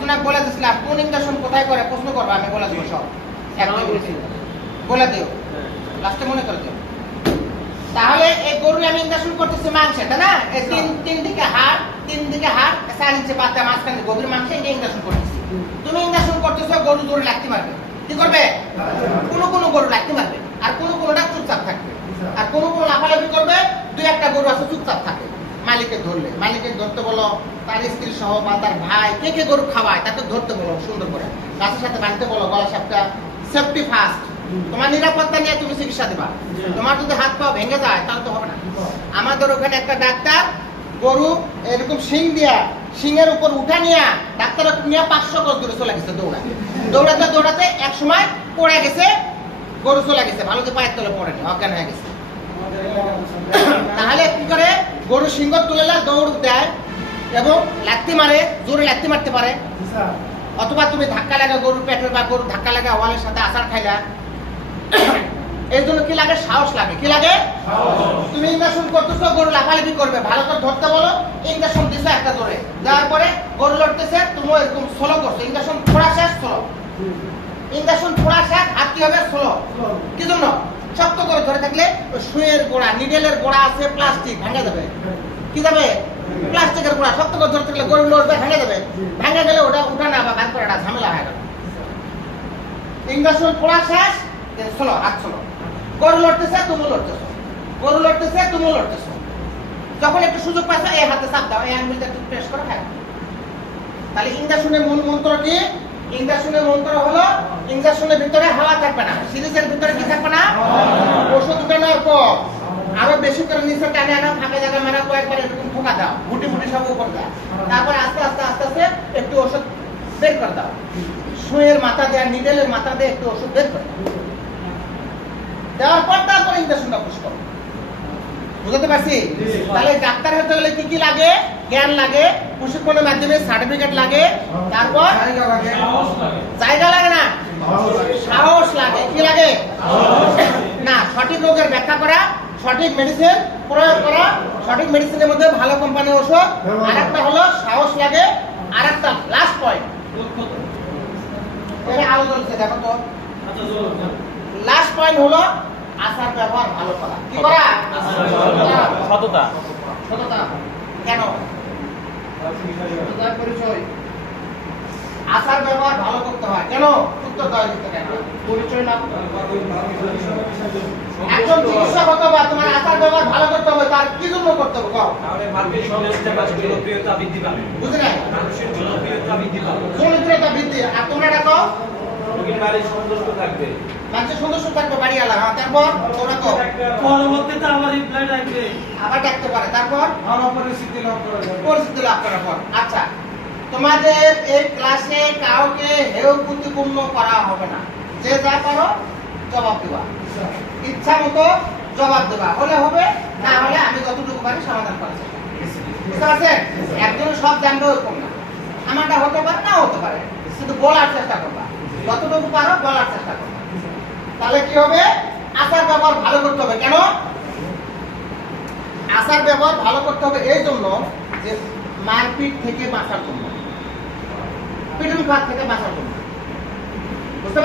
একজন বলে দিয়েছিলাম কোন ইঞ্জেকশন কোথায় করে প্রশ্ন করবো, আমি বলে দেবো সব বলে দিও, লাস্টে মনে করে দিও। তাহলে এই গরুর আমি ইঞ্জেকশন করতেছি মাংসে, তাই না? এই তিন দিকে হাড় 4 ইঞ্চি পাতা মাঝখানে গভীর মাংসে ইঞ্জেকশন করতেছি। তুমি ইঞ্জেকশন করতেছো, গরু জোরে লাগতে পারবে, কি করবে? কোনো গরু লাগতে পারবে, আর কোনোটা চুপচাপ থাকবে, আর কোনো লাফালাফি করবে। 2-1টা গরু আছে চুপচাপ থাকে, মালিককে ধরলে, মালিককে ধরতে বলো, তার স্ত্রী সহ বা তার ভাই কে গরু খাওয়ায় তাকে ধরতে বলো, সুন্দর করে গাছের সাথে বাঁধতে বলো, গলা সাপটা সেফটি ফার্স্ট। তোমার নিরাপত্তা নিয়ে তুমি চিকিৎসা দিবা। তোমার যদি হাত পা ভেঙে যায় তাহলে তো হবে না। আমাদের ওখানে একটা ডাক্তার গরু এরকম শিং দিয়া শিংয়ের উপর উঠা নিয়ে ডাক্তার নিয়ে 500 গজ দূরে চলে গেছে দৌড়াতে এক সময় পড়ে গেছে, গরু চলে গেছে, ভালো যে পায়ের তলে পড়েনি, অজ্ঞান হয়ে গেছে। তাহলে কি করে? গরু সিংহ তুলে দৌড় দেয় এবং লাত্তি মারে, জোরে লাত্তি মারতে পারে, অথবা তুমি ধাক্কা লাগা গরুর পেটের বা গরুর ধাক্কা লাগা ওয়ালের সাথে আছাড় খাইলা। এর জন্য কি লাগে? সাহস লাগে। কি লাগে? তুমি ইঞ্জেকশন করতেছো, গরু লাফালাফি করবে, ভালো করে ধরতে বলো, ইঞ্জেকশন দিছো একটা জোরে, যাওয়ার পরে গরু লড়তেছে, তুমি এরকম স্লো করছো, ইঞ্জেকশন ফোড়া শেষ, স্লো ইঞ্জেকশন ফোড়া শেষ, আর কি হবে? স্লো। কি জন্য? শক্ত করে ধরে থাকলে সুইয়ের গোড়া, নিডেলের গোড়া আছে প্লাস্টিক, ভেঙে যাবে। কি যাবে? প্লাস্টিকের গোড়া শক্ত করে ধরে থাকলে গরু লড়বে, ভেঙে যাবে। ভেঙে গেলে ওটা উঠা না বা বাদ করাটা ঝামেলা হয়ে গেল। ইঞ্জেকশন ফোড়া শেষ, স্লো, হাত স্লো। গরু লড়তেছে, তুমি লড়তেছো, যখন একটু সুযোগ পাচ্ছ এই হাতে চাপ দাও, এই আঙ্গুলটা একটু প্রেস করে খাও। তাহলে ইঞ্জেকশনের মূল মন্ত্র কি? ইঞ্জেকশনের মন্ত্র হলো ইঞ্জেকশনের ভিতরে হাওয়া থাকবে না, সিরিজের ভিতরে কি থাকবে না? ওষুধ উঠানোর পর আরো বেশি করে নিচে টানে আনা, ফাঁকা জায়গা মারা, কয়েকবার এরকম ঠোকা দাও, গুটি সব উপর দাও, তারপরে আস্তে আস্তে একটু ওষুধ বের করে দাও, সুইয়ের মাথা দেয়, নিডেলের মাথা দিয়ে একটু ওষুধ বের করে দেওয়ার পর তারপরে ইঞ্জেকশনটা পুশ করো। বুঝতে পারছি? তাহলে ডাক্তার হতে গেলে কি লাগে? জ্ঞান লাগে, প্রশিক্ষণের মাধ্যমে সার্টিফিকেট লাগে, তারপর জায়গা লাগে না, সাহস লাগে। কি লাগে? না, সঠিক রোগের ব্যাখ্যা করা, সঠিক মেডিসিন প্রয়োগ করা, সঠিক মেডিসিনের মধ্যে ভালো কোম্পানির ওষুধ, আর একটা হলো সাহস লাগে, আর একটা লাস্ট পয়েন্ট আলোচনা দেখো তো। লাস্ট পয়েন্ট হলো আচার ব্যবহার ভালো করা। কি করা? সততা। কেন? পরিচয়। আচার ব্যবহার ভালো করতে হয় কেন? উত্তর দেওয়া যেতে কেন? পরিচয় না। একজন চিকিৎসক হতে হবে, তোমার আচার ব্যবহার ভালো করতে হবে, তার কি জন্য করতে হবে? জনপ্রিয়তা বৃদ্ধি পাবে। বুঝে নাই? মানুষের জনপ্রিয়তা বৃদ্ধি পাবে। জনপ্রিয়তা বৃদ্ধি। আর তোমরা দেখো বাড়ির সন্তুষ্ট থাকবে, মানুষের সদস্য থাকবে, বাড়ি আলা। তারপর তোমরা তো পরবর্তীতে আবার রিপ্লাই ডাকবে, আবার ডাকতে পারে, তারপর পরিস্থিতি লাভ করার পর। আচ্ছা, তোমাদের এই ক্লাসে কাউকে হেয় প্রতিপূর্ণ করা হবে না, যে যা পারো জবাব দেবা, ইচ্ছা মতো জবাব দেবা, হলে হবে, না হলে আমি যতটুকু পারি সমাধান করার চেষ্টা করব। বুঝতে পারছেন? একজনের সব জানবে ওরকম না, আমারটা হতে পারে, না হতে পারে, শুধু বলার চেষ্টা করবা, যতটুকু পারো বলার চেষ্টা করবা। তাহলে কি হবে? আচার ব্যবহার ভালো করতে হবে। কেন আচার ব্যবহার ভালো করতে হবে? এই জন্য যে মারপিট থেকে বাঁচার জন্য, পিটুন খাত থেকে বাঁচার জন্য।